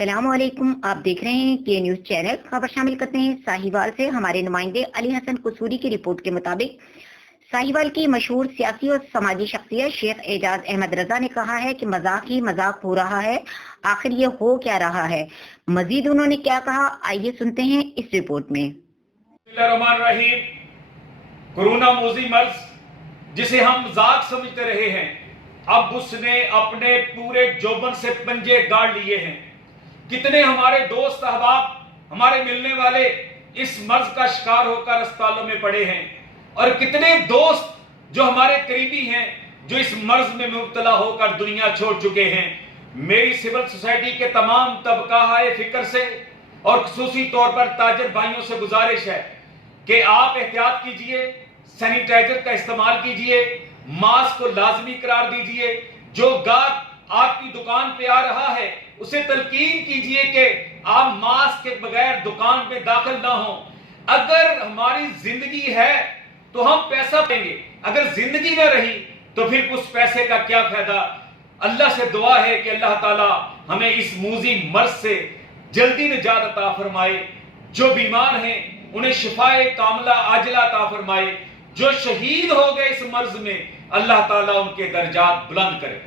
السلام علیکم، آپ دیکھ رہے ہیں کے نیوز چینل۔ خبر شامل کرتے ہیں ساہیوال سے۔ ہمارے نمائندے علی حسن قصوری کی رپورٹ کے مطابق ساہیوال کی مشہور سیاسی اور سماجی شخصیت شیخ اعجاز احمد رضا نے کہا ہے کہ مذاق ہی مذاق ہو رہا ہے، آخر یہ ہو کیا رہا ہے؟ مزید انہوں نے کیا کہا، آئیے سنتے ہیں اس رپورٹ میں۔ بسم اللہ الرحمن الرحیم۔ کورونا موذی مرض جسے ہم مذاق سمجھتے رہے ہیں، اب اس نے اپنے پورے جوبن سے پنجے گاڑ لیے ہیں۔ کتنے ہمارے دوست احباب، ہمارے ملنے والے اس مرض کا شکار ہو کر اسپتالوں میں پڑے ہیں، اور کتنے دوست جو ہمارے قریبی ہیں جو اس مرض میں مبتلا ہو کر دنیا چھوڑ چکے ہیں۔ میری سول سوسائٹی کے تمام طبقہ فکر سے اور خصوصی طور پر تاجر بھائیوں سے گزارش ہے کہ آپ احتیاط کیجئے، سینیٹائزر کا استعمال کیجئے، ماسک کو لازمی قرار دیجئے۔ جو گاہک آپ کی دکان پہ آ رہا ہے اسے تلقین کیجئے کہ آپ ماسک کے بغیر دکان پہ داخل نہ ہوں۔ اگر ہماری زندگی ہے تو ہم پیسہ دیں گے، اگر زندگی نہ رہی تو پھر اس پیسے کا کیا فائدہ؟ اللہ سے دعا ہے کہ اللہ تعالی ہمیں اس موذی مرض سے جلدی نجات عطا فرمائے۔ جو بیمار ہیں انہیں شفائے کاملہ عاجلہ عطا فرمائے۔ جو شہید ہو گئے اس مرض میں، اللہ تعالیٰ ان کے درجات بلند کرے۔